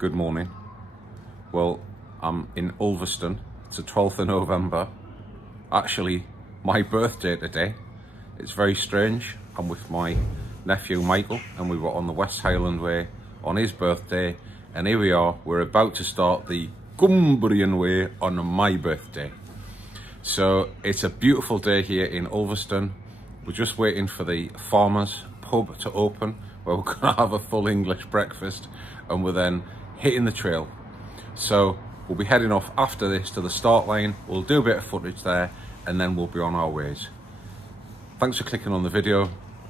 Good morning. Well, I'm in Ulverston. It's the 12th of November. Actually, my birthday today. It's very strange. I'm with my nephew Michael and we were on the West Highland Way on his birthday, and here we are. We're about to start the Cumbrian Way on my birthday. So it's a beautiful day here in Ulverston. We're just waiting for the farmers pub to open, where we're gonna have a full English breakfast, and we're then hitting the trail. So we'll be heading off after this to the start line. We'll do a bit of footage there and then we'll be on our ways. Thanks for clicking on the video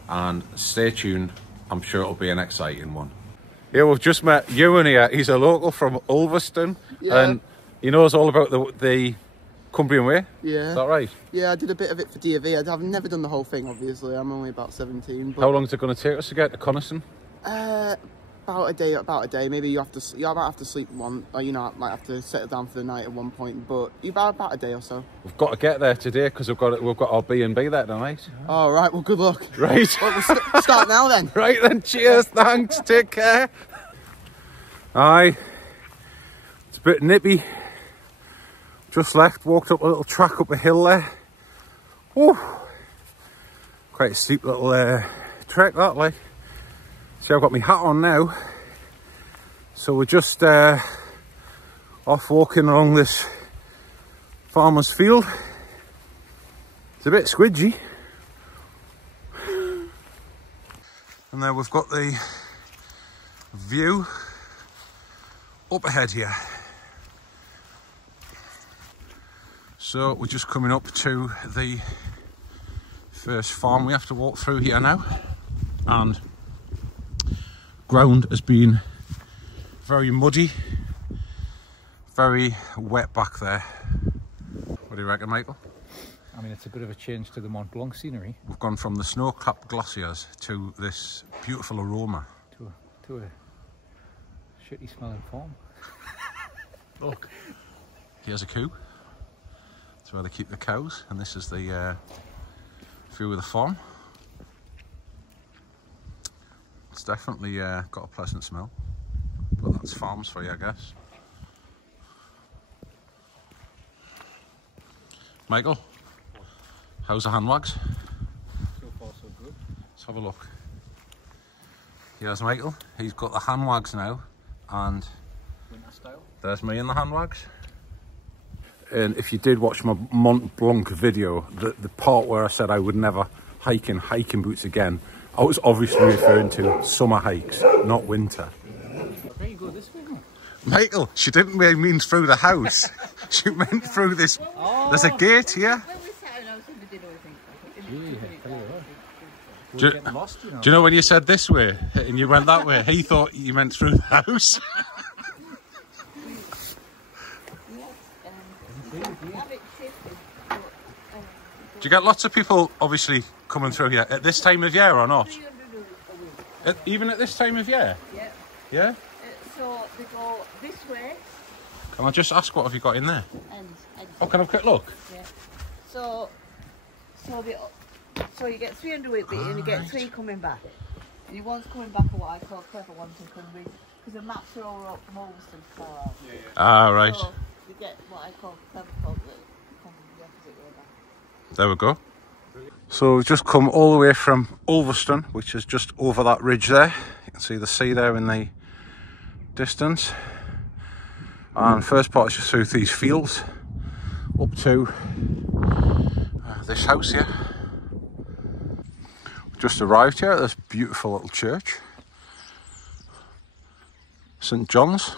and stay tuned. I'm sure it'll be an exciting one. Yeah, we've just met Ewan here. He's a local from Ulverston, and he knows all about the Cumbrian Way. Yeah. Is that right? Yeah, I did a bit of it for DAV. I've never done the whole thing, obviously. I'm only about 17. But how long is it going to take us to get to Coniston? About a day. Maybe you might have to sleep one, or might have to settle down for the night at one point. But about a day or so. We've got to get there today because we've got our B&B there tonight. Oh right, well good luck. Right. Well, we'll start now then. Right then. Cheers. Thanks. Take care. Aye. It's a bit nippy. Just left. Walked up a little track up a hill there. Woo. Quite a steep little trek that, like. See, I've got my hat on now, so we're just off walking along this farmer's field. It's a bit squidgy. And there we've got the view up ahead here. So we're just coming up to the first farm we have to walk through here now, and ground has been very muddy, very wet back there. What do you reckon, Michael? I mean, it's a bit of a change to the Montbell scenery. We've gone from the snow-capped glaciers to this beautiful aroma. To a shitty smelling farm. Look, here's a coop. That's where they keep the cows, and this is the view of the farm. It's definitely got a pleasant smell, but that's farms for you, I guess. Michael, how's the Hanwags? So far so good. Let's have a look. Here's Michael, he's got the Hanwags now, and winter style. There's me in the Hanwags. And if you did watch my Mont Blanc video, the part where I said I would never hike in hiking boots again, I was obviously referring to summer hikes, not winter. Where you go this way, man? Michael, she didn't mean through the house. She meant through this. Oh. There's a gate here. Do you know when you said this way and you went that way, he thought you meant through the house? Do you get lots of people, obviously, coming through here at this time of year or not? Even at this time of year? Yeah. Yeah? So they go this way. Can I just ask, what have you got in there? And oh, can I have a quick look? Yeah. So you get 3 underweight beat and you get 3 coming back. And you one's coming back for what I call clever ones and Cumbrian, because the maps are all up from Ulverston to far out. Yeah. Ah, right. So you get what I call clever called the opposite way back. There we go. So we've just come all the way from Ulverston, which is just over that ridge there. You can see the sea there in the distance. And first part is just through these fields up to this house here. We've just arrived here at this beautiful little church, St John's.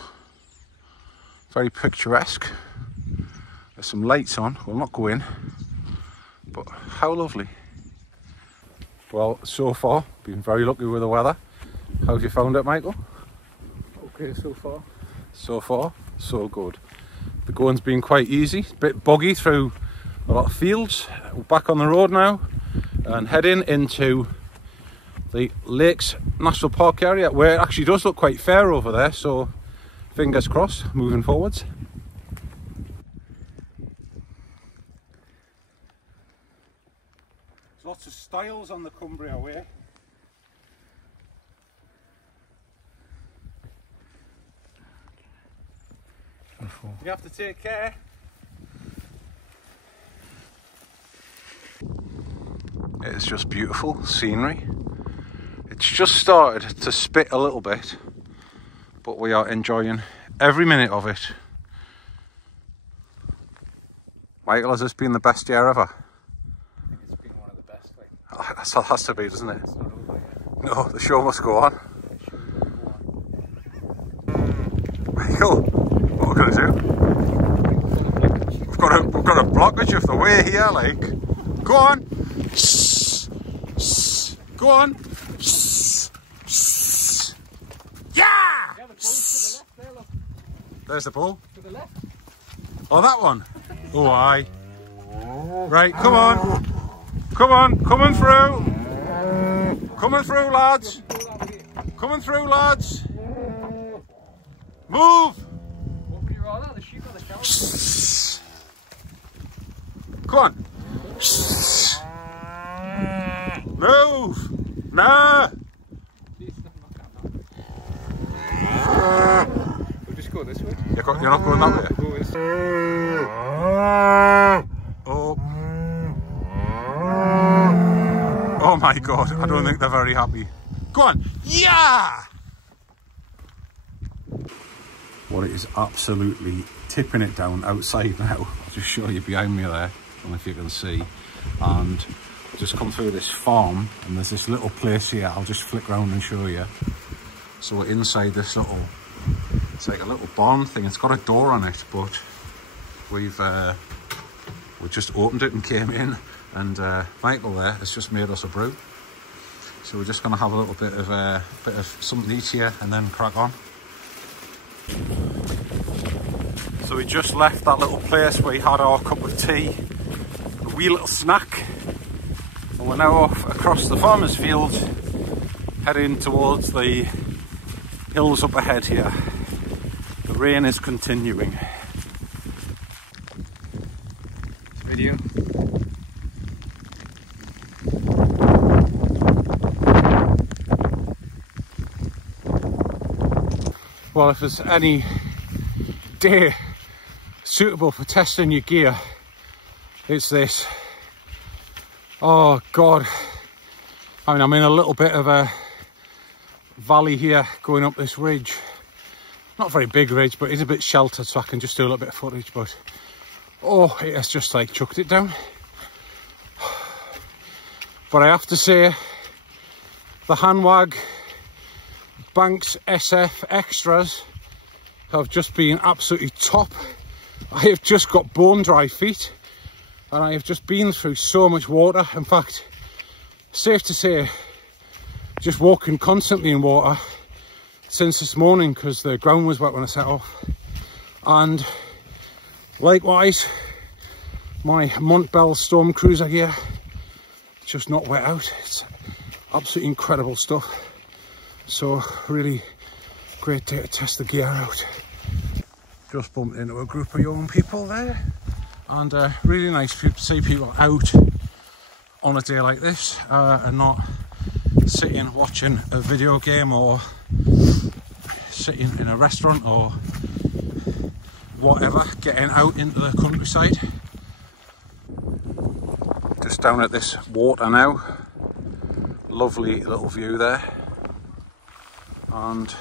Very picturesque. There's some lights on. We'll not go in, but how lovely. Well, so far, been very lucky with the weather. How have you found it, Michael? Okay, so far. So far, so good. The going's been quite easy, a bit boggy through a lot of fields. We're back on the road now and heading into the Lakes National Park area, where it actually does look quite fair over there, so fingers crossed, moving forwards. There's lots of styles on the Cumbria Way. before. You have to take care. It's just beautiful scenery. It's just started to spit a little bit, but we are enjoying every minute of it. Michael, has this been the best year ever? I think it's been one of the best. Like, That's how it has to be, doesn't it? it's not over yet. No, the show must go on. The show will go on. Michael, what are we going to do? We've got a blockage of the way here, like. Go on. Go on. Yeah! Yeah, the bull's to the left there, look. There's the bull. To the left. Oh, that one. Oh, aye. Right, come on. Come on, coming through. Coming through, lads. Coming through, lads. Move. What would you rather, the sheep or the cow? Come on. Move. Nah. We'll just go this way. You're not going that way. We'll go this way. Oh. Oh my God, I don't think they're very happy. Go on. Yeah! Well, it is absolutely tipping it down outside now. I'll just show you behind me there. I don't know if you can see. And just come through this farm and there's this little place here. I'll just flick around and show you. So we're inside this little, it's like a little barn thing. It's got a door on it, but we just opened it and came in, and Michael there has just made us a brew. So we're just going to have a little bit of something to eat here and then crack on. So we just left that little place where we had our cup of tea, a wee little snack, and we're now off across the farmer's field, heading towards the hills up ahead here. The rain is continuing. Video. Well, if there's any day suitable for testing your gear, it's this. Oh God, I mean, I'm in a little bit of a valley here going up this ridge. Not a very big ridge, but it's a bit sheltered, so I can just do a little bit of footage. But oh, it has just like chucked it down. But I have to say, the Hanwag Banks SF Extras have just been absolutely top. I have just got bone dry feet, and I have just been through so much water. In fact, safe to say, just walking constantly in water since this morning, because the ground was wet when I set off. And likewise, my Montbell Storm Cruiser gear, just not wet out. It's absolutely incredible stuff. So really great day to test the gear out. Just bumped into a group of young people there, and really nice to see people out on a day like this and not sitting watching a video game or sitting in a restaurant or whatever, getting out into the countryside. Just down at this water now, lovely little view there, and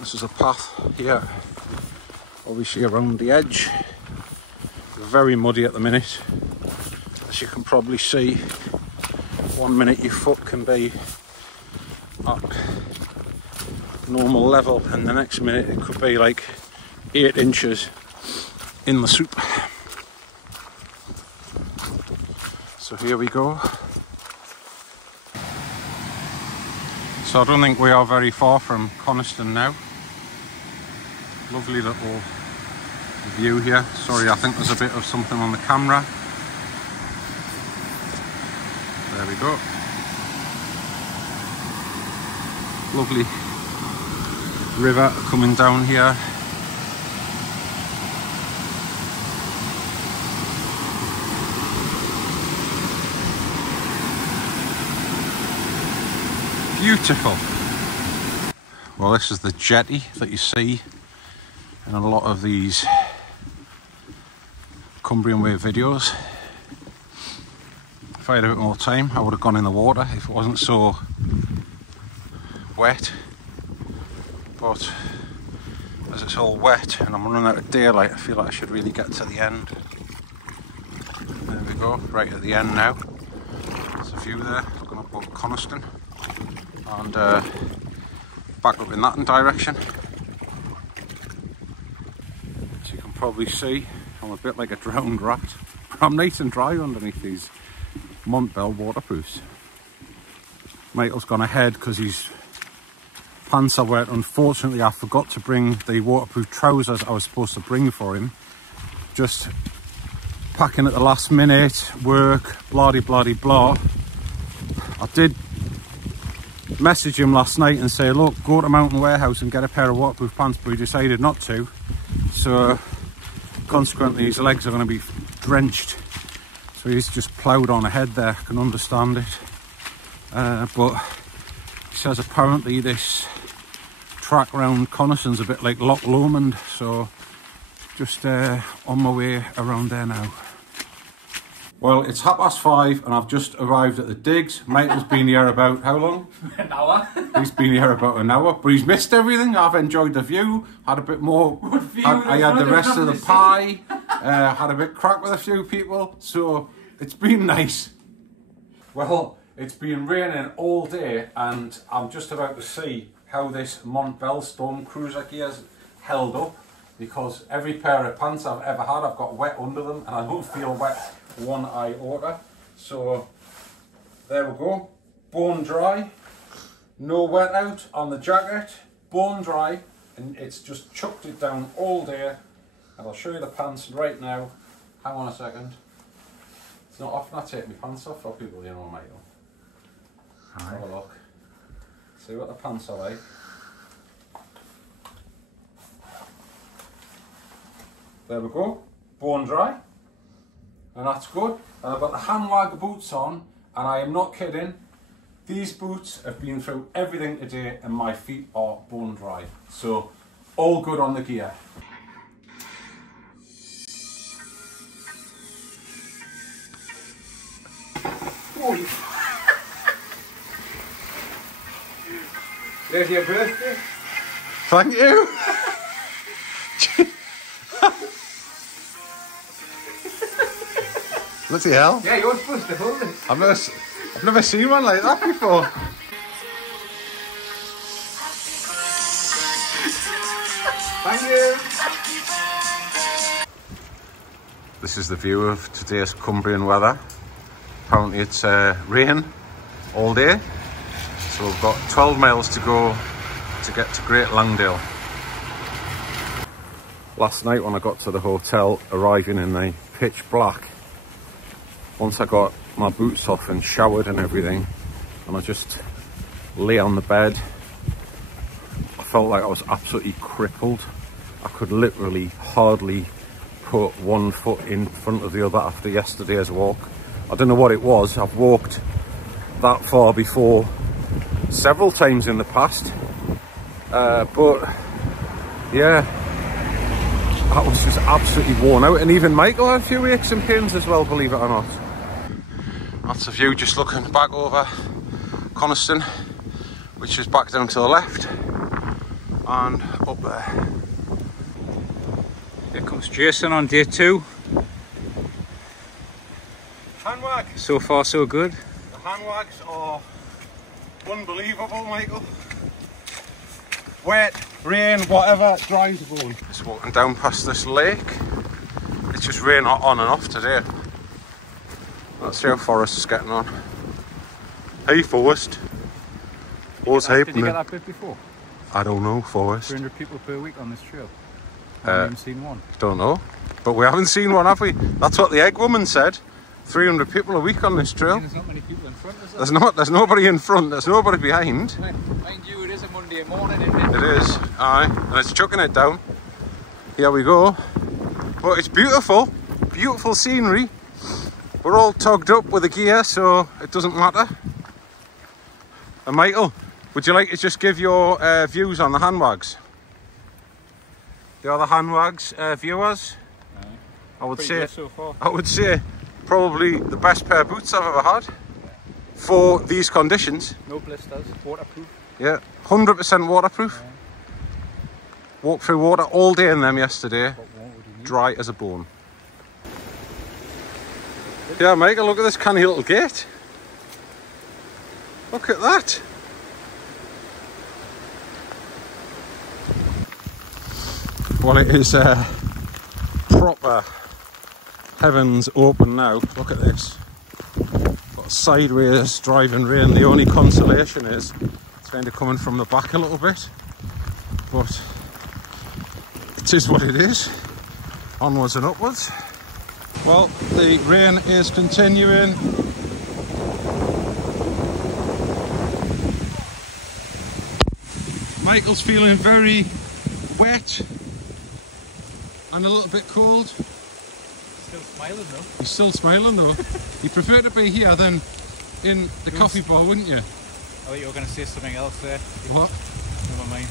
this is a path here, obviously around the edge. Very muddy at the minute, as you can probably see. One minute your foot can be at normal level, and the next minute it could be like 8 inches in the soup. So here we go. So I don't think we are very far from Coniston now. Lovely little view here. Sorry, I think there's a bit of something on the camera. There we go. Lovely river coming down here. Beautiful. Well, this is the jetty that you see in a lot of these Cumbrian wave videos. If I had a bit more time, I would have gone in the water if it wasn't so wet. But as it's all wet and I'm running out of daylight, I feel like I should really get to the end. There we go, right at the end now. There's a view there, looking up over Coniston. And back up in that direction. As you can probably see, I'm a bit like a drowned rat. I'm nice and dry underneath these Montbell waterproofs. Michael's gone ahead because his pants are wet. Unfortunately, I forgot to bring the waterproof trousers I was supposed to bring for him. Just packing at the last minute, work, blah de blah de blah. I did message him last night and say, look, go to Mountain Warehouse and get a pair of waterproof pants, but he decided not to. So consequently his legs are going to be drenched. So he's just ploughed on ahead there, I can understand it. But he says apparently this track round Coniston's a bit like Loch Lomond, so just on my way around there now. Well, it's 5:30 and I've just arrived at the digs. Michael's been here about how long? An hour. He's been here about an hour, but he's missed everything. I've enjoyed the view, had a bit more. I had the rest of the pie, had a bit crack with a few people, so it's been nice. Well, it's been raining all day and I'm just about to see how this Montbell storm cruiser gear's held up, because every pair of pants I've ever had, I've got wet under them and I don't feel wet one iota. So there we go, bone dry, no wet out on the jacket, bone dry, and it's just chucked it down all day. And I'll show you the pants right now. Hang on a second. It's not often I take my pants off for people, you know, Michael. Have a look. See what the pants are like. There we go, bone dry. And that's good. And I've got the Hanwag boots on, and I am not kidding. These boots have been through everything today and my feet are bone dry. So, all good on the gear. There's your birthday. Thank you. Bloody hell. Yeah, you're supposed to hold it. I've never seen one like that before. Thank you. This is the view of today's Cumbrian weather. Apparently it's rain all day. So we've got 12 miles to go to get to Great Langdale. Last night when I got to the hotel, arriving in the pitch black, once I got my boots off and showered and everything, and I just lay on the bed, I felt like I was absolutely crippled. I could literally hardly put one foot in front of the other after yesterday's walk. I don't know what it was. I've walked that far before several times in the past, but yeah, I was just absolutely worn out. And even Michael had a few aches and pains as well, believe it or not. That's the view, just looking back over Coniston, which is back down to the left and up there. Here comes Jason on day 2. Hanwag. So far so good. The Hanwags are unbelievable, Michael. Wet, rain, whatever, dry to bone. Just walking down past this lake. It's just raining on and off today. Let's see how Forrest is getting on. Hey Forrest. What's happening? Did you get that bit before? I don't know, Forrest. 300 people per week on this trail. I haven't seen one. Don't know. But we haven't seen one, have we? That's what the egg woman said. 300 people a week on this trail. There's not many people in front, is there? There's nobody in front, there's nobody behind. Mind you, it is a Monday morning, isn't it? It is, aye. And it's chucking it down. Here we go. But it's beautiful. Beautiful scenery. We're all togged up with the gear, so it doesn't matter. And Michael, would you like to just give your views on the Hanwags? The other Hanwag's viewers. I would say, so far. I would say probably the best pair of boots I've ever had for these conditions. No blisters, waterproof. Yeah, 100% waterproof. Yeah. Walked through water all day in them yesterday. What more would you need? Dry as a bone. Yeah, Michael, look at this canny little gate. Look at that. Well, it is proper heavens open now. Look at this. Got sideways driving rain. The only consolation is it's kind of coming from the back a little bit, but it is what it is. Onwards and upwards. Well, the rain is continuing. Michael's feeling very wet and a little bit cold. Still smiling though. He's still smiling though. You'd prefer to be here than in the coffee bar, wouldn't you? I thought you were going to say something else there. What? Never mind.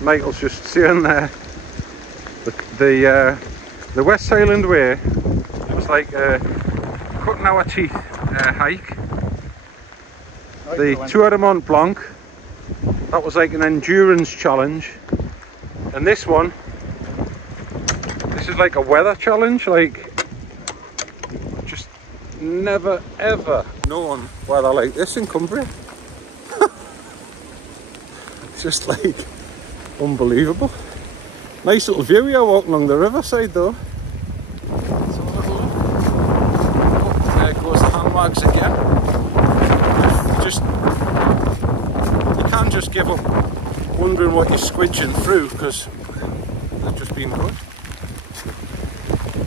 Michael's just sitting there. The West Highland Way was like a cutting our teeth hike. The Tour de Mont Blanc, that was like an endurance challenge, and this one, this is like a weather challenge. Like, just never ever known weather like this in Cumbria. It's just like unbelievable. Nice little view here walking along the riverside though. So there goes the Hanwags again. You can't just give up wondering what you're squidging through, because they've just been good.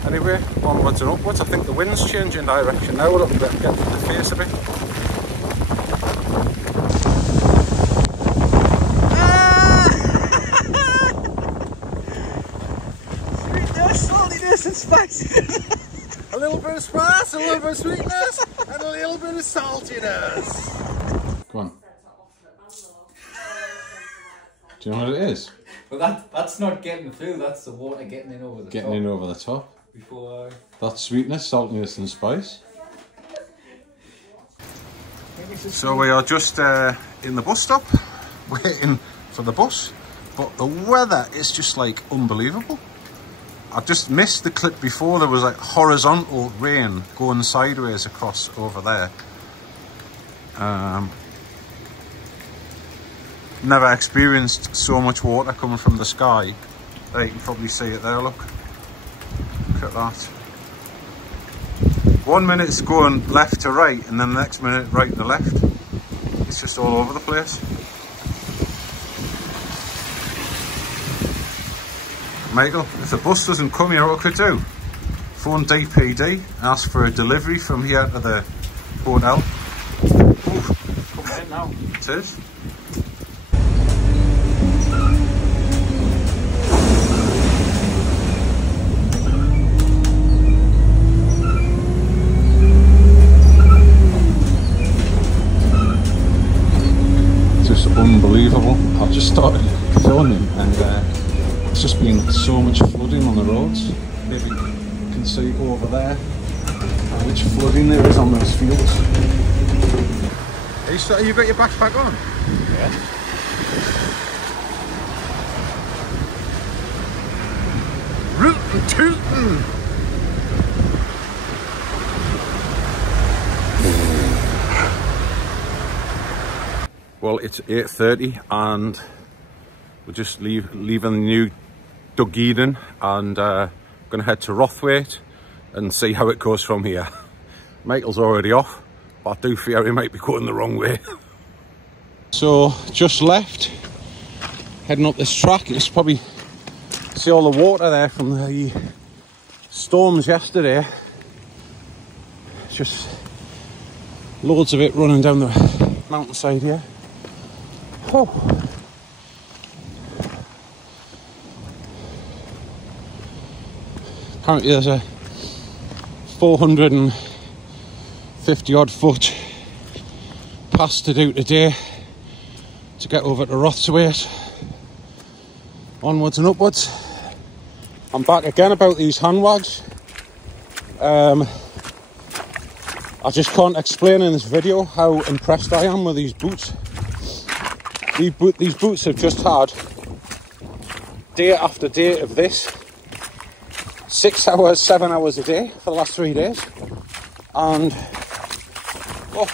Anyway, onwards and upwards. I think the wind's changing direction now a little bit. Get to the face a bit. Saltiness and spiciness. A little bit of spice, a little bit of sweetness, and a little bit of saltiness. Go on. Do you know what it is? But that's not getting through, that's the water getting in over the top. Getting in over the top. Before That's sweetness, saltiness and spice. So we are just in the bus stop, waiting for the bus. But the weather is just like unbelievable. I just missed the clip before. There was like horizontal rain going sideways across over there. Never experienced so much water coming from the sky. There, you can probably see it there, look. Look at that. 1 minute it's going left to right, and then the next minute right to left. It's just all over the place. Michael, if the bus doesn't come here, what could we do? Phone DPD, ask for a delivery from here to the hotel. Ooh, come in now. It is. Just unbelievable. I've just started filming and it's just been so much flooding on the roads. Maybe you can see over there how much flooding there is on those fields. Are you got your backpack on? yeah. Rootin' tootin'! Well, it's 8:30 and we're just leaving the new Eden and going to head to Rothswaite and see how it goes from here. Michael's already off, but I do fear he might be going the wrong way. So just left, heading up this track. It's probably, see all the water there from the storms yesterday. It's just loads of it running down the mountainside here. Oh. Apparently there's a 450 odd foot pass to do today to get over to Rothswaite. Onwards and upwards. I'm back again about these Hanwags. I just can't explain in this video how impressed I am with these boots. These boots have just had day after day of this. 6 hours, 7 hours a day for the last 3 days. And look,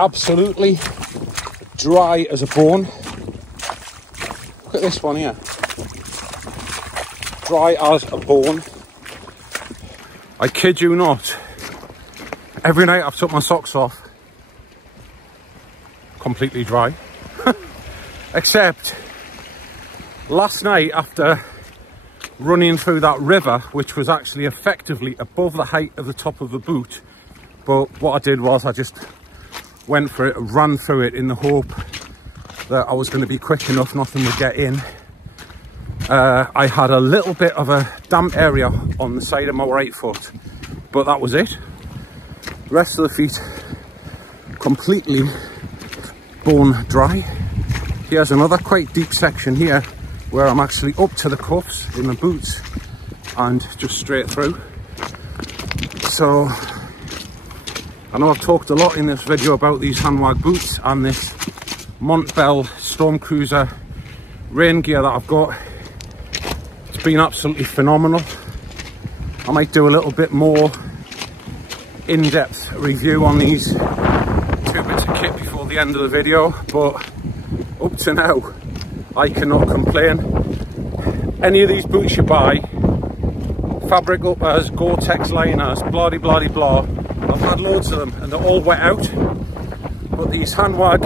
absolutely dry as a bone. Look at this one here. Dry as a bone. I kid you not. Every night I've took my socks off. Completely dry. Except last night, after running through that river, which was actually effectively above the height of the top of the boot, but what I did was I just went for it, ran through it in the hope that I was going to be quick enough, nothing would get in. I had a little bit of a damp area on the side of my right foot, but that was it. The rest of the feet completely bone dry. Here's another quite deep section here where I'm actually up to the cuffs in the boots and just straight through. So I know I've talked a lot in this video about these Hanwag boots and this Montbell Storm Cruiser rain gear that I've got. It's been absolutely phenomenal. I might do a little bit more in-depth review on these 2 bits of kit before the end of the video, but up to now I cannot complain. Any of these boots you buy, fabric uppers, Gore-Tex liners, blah de blah de blah, I've had loads of them and they're all wet out, but these Hanwag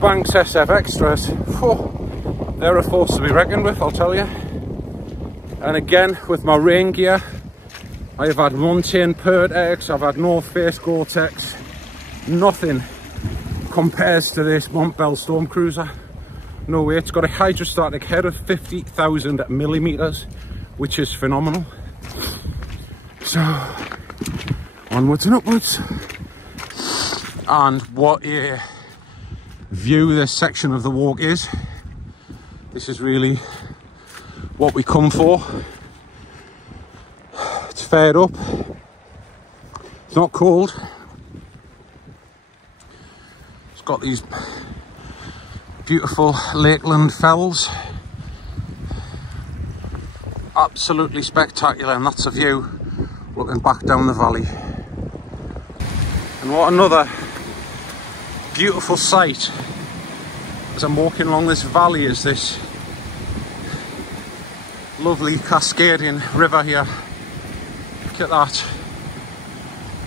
Banks SF Extras, they're a force to be reckoned with, I'll tell you. And again, with my rain gear, I have had Montane Pertex, I've had North Face Gore-Tex. Nothing compares to this Montbell Storm Cruiser. No way. It's got a hydrostatic head of 50,000 millimeters, which is phenomenal. So, onwards and upwards. And what a view this section of the walk is. This is really what we come for. It's fared up. It's not cold. It's got these beautiful lakeland fells. Absolutely spectacular, and that's a view looking back down the valley. And what another beautiful sight as I'm walking along this valley is this lovely cascading river here. Look at that.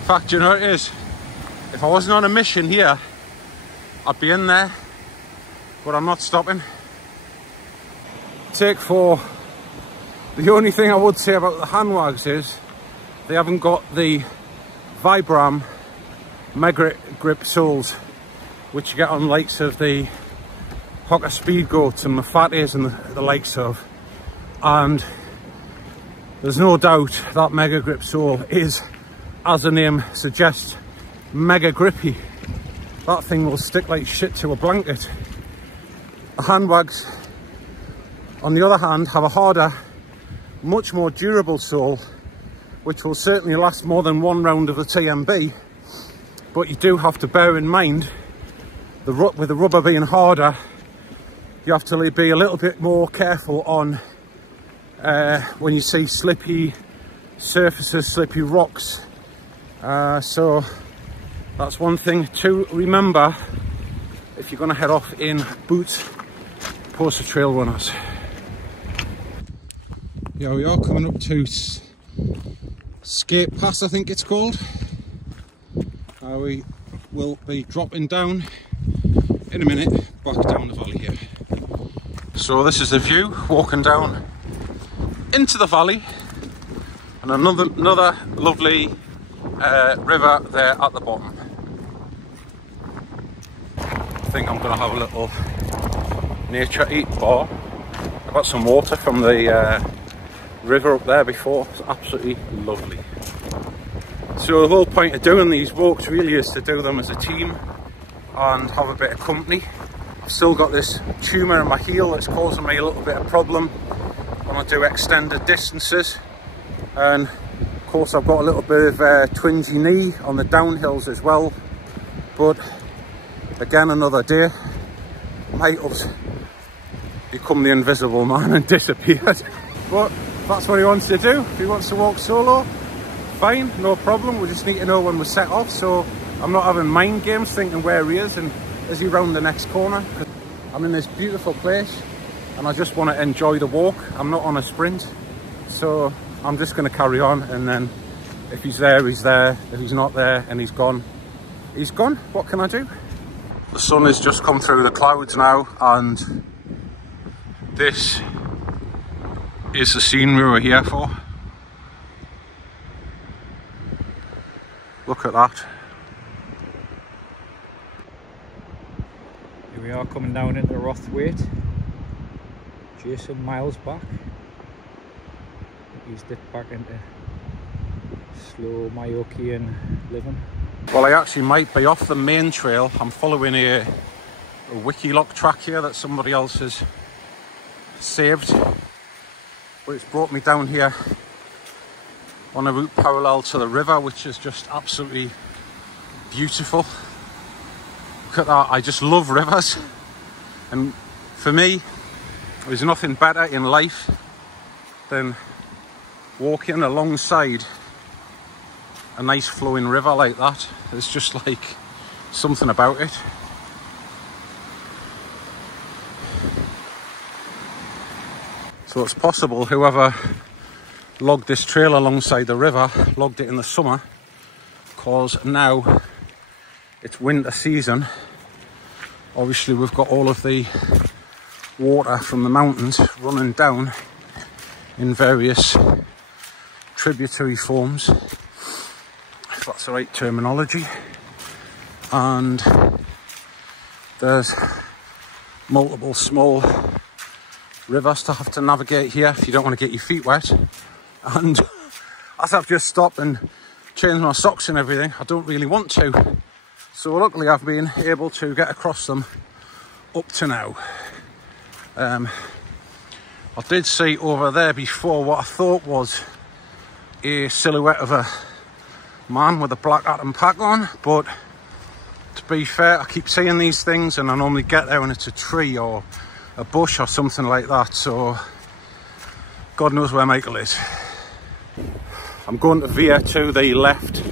In fact, you know what it is? If I wasn't on a mission here, I'd be in there, but I'm not stopping. Take 4. The only thing I would say about the Hanwags is they haven't got the Vibram Mega Grip soles, which you get on the likes of the Hoka Speed Goats and the Fatties and the likes of. And there's no doubt that Mega Grip sole is, as the name suggests, mega grippy. That thing will stick like shit to a blanket. The Hanwags, on the other hand, have a harder, much more durable sole, which will certainly last more than 1 round of the TMB. But you do have to bear in mind, with the rubber being harder, you have to be a little bit more careful on when you see slippy surfaces, slippy rocks. So that's one thing to remember if you're going to head off in boots post trail runners. Yeah, we are coming up to Skate Pass, I think it's called. We will be dropping down in a minute back down the valley here. So this is the view, walking down into the valley, and another lovely river there at the bottom. I think I'm going to have a little nature eat bar. I got some water from the river up there before. It's absolutely lovely. So the whole point of doing these walks really is to do them as a team and have a bit of company. I I've still got this tumour in my heel that's causing me a little bit of problem when I do extended distances, and of course I've got a little bit of twingy knee on the downhills as well. But again, another day, Michael's become the invisible man and disappeared. But that's what he wants to do. If he wants to walk solo, fine, no problem. We just need to know when we're set off, so I'm not having mind games thinking where he is and is he round the next corner. I'm in this beautiful place and I just want to enjoy the walk. I'm not on a sprint, so I'm just going to carry on, and then if he's there, he's there. If he's not there and he's gone, he's gone. What can I do? The sun has just come through the clouds now, and this is the scenery we're here for. Look at that. Here we are coming down into Rothswaite. Jason miles back. He's dipped back into slow Mayokian living. Well, I actually might be off the main trail. I'm following a Wikiloc track here that somebody else has saved, but it's brought me down here on a route parallel to the river, which is just absolutely beautiful. Look at that. I just love rivers, and for me there's nothing better in life than walking alongside a nice flowing river like that. There's just like something about it. So it's possible whoever logged this trail alongside the river logged it in the summer, because now it's winter season. Obviously we've got all of the water from the mountains running down in various tributary forms, if that's the right terminology, and there's multiple small rivers to have to navigate here if you don't want to get your feet wet. And as I've just stopped and changed my socks and everything, I don't really want to, so luckily I've been able to get across them up to now. I did see over there before what I thought was a silhouette of a man with a black Atom pack on, but to be fair, I keep seeing these things and I normally get there when it's a tree or a bush or something like that, so God knows where Michael is. I'm going to veer to the left.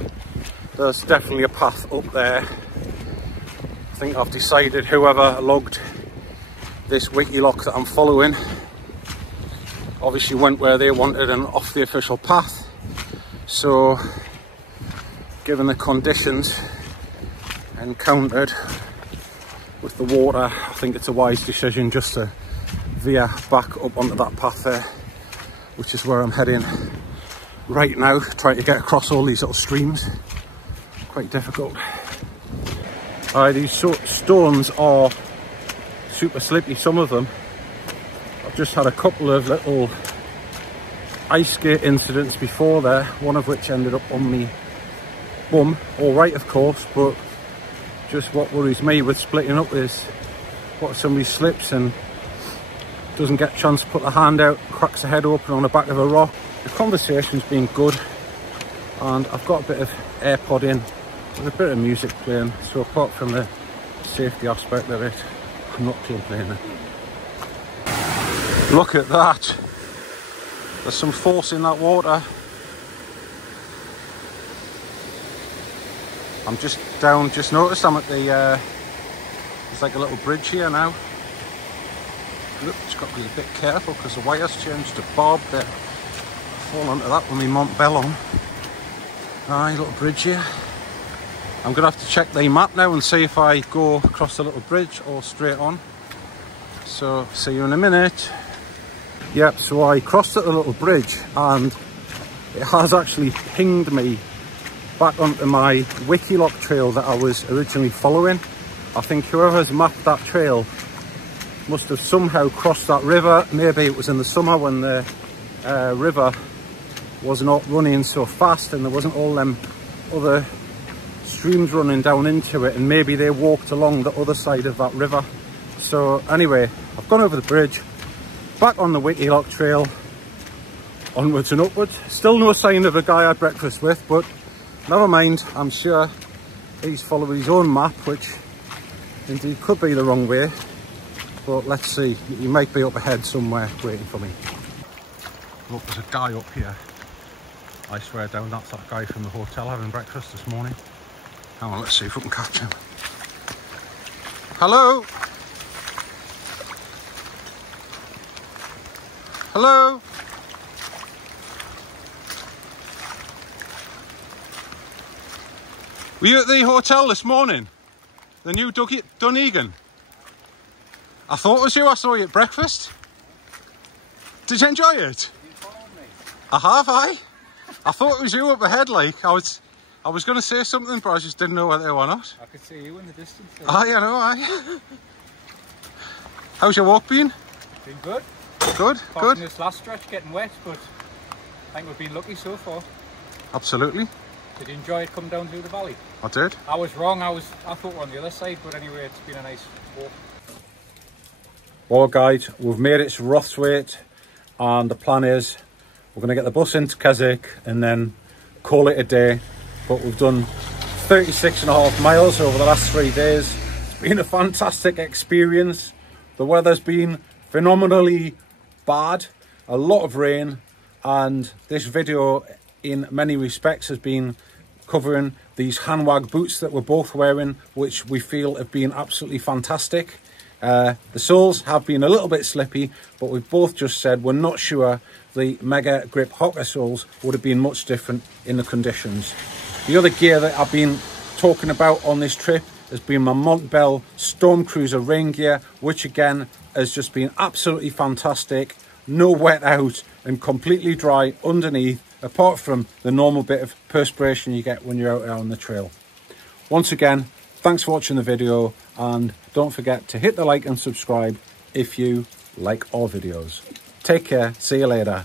There's definitely a path up there. I think I've decided whoever logged this Wikiloc that I'm following obviously went where they wanted and off the official path, so given the conditions encountered with the water, I think it's a wise decision just to veer back up onto that path there, which is where I'm heading right now, trying to get across all these little streams. Quite difficult. These stones are super slippy, some of them. I've just had a couple of little ice skate incidents before there, one of which ended up on me bum. All right, of course, but just what worries me with splitting up is what if somebody slips and doesn't get a chance to put a hand out, cracks a head open on the back of a rock. The conversation's been good, and I've got a bit of AirPod in with a bit of music playing, so apart from the safety aspect of it, I'm not complaining. Look at that. There's some force in that water. I'm just down, just noticed I'm at the, there's like a little bridge here now. Look, just got to be a bit careful because the wire's changed to bob there. Fall onto that with my Montbell on. Aye, little bridge here. I'm going to have to check the map now and see if I go across the little bridge or straight on. So, see you in a minute. Yep, so I crossed at the little bridge and it has actually pinged me back onto my Wikiloc trail that I was originally following. I think whoever's mapped that trail must have somehow crossed that river. Maybe it was in the summer when the river was not running so fast and there wasn't all them other streams running down into it, and maybe they walked along the other side of that river So anyway, I've gone over the bridge, back on the Wiki Lock Trail, onwards and upwards. Still no sign of a guy I had breakfast with, but never mind. I'm sure he's following his own map, which indeed could be the wrong way. But let's see, he might be up ahead somewhere waiting for me. Look, there's a guy up here. I swear down, that's that guy from the hotel having breakfast this morning. Hang on, let's see if we can catch him. Hello? Hello? Were you at the hotel this morning? The new Dunedin? I thought it was you. I saw you at breakfast. Did you enjoy it? You followed me. I have, I thought it was you up ahead, like. I was going to say something, but I just didn't know whether or not. I could see you in the distance. Aye, I know, aye. How's your walk been? Been good. Good, Apart good. from this last stretch getting wet, but I think we've been lucky so far. Absolutely. Did you enjoy it coming down through the valley? I did. I was wrong. I thought we were on the other side, but anyway, it's been a nice walk. Well, guys, we've made it to Rothswaite, and the plan is we're going to get the bus into Keswick and then call it a day. But we've done 36.5 miles over the last 3 days. It's been a fantastic experience. The weather's been phenomenally bad, a lot of rain, and this video in many respects has been covering these Hanwag boots that we're both wearing, which we feel have been absolutely fantastic. The soles have been a little bit slippy, but we've both just said we're not sure the Mega Grip Hocker soles would have been much different in the conditions. The other gear that I've been talking about on this trip has been my Montbell Storm Cruiser rain gear, which again has just been absolutely fantastic. No wet out and completely dry underneath, apart from the normal bit of perspiration you get when you're out on the trail. Once again, thanks for watching the video, and don't forget to hit the like and subscribe if you like our videos. Take care, see you later.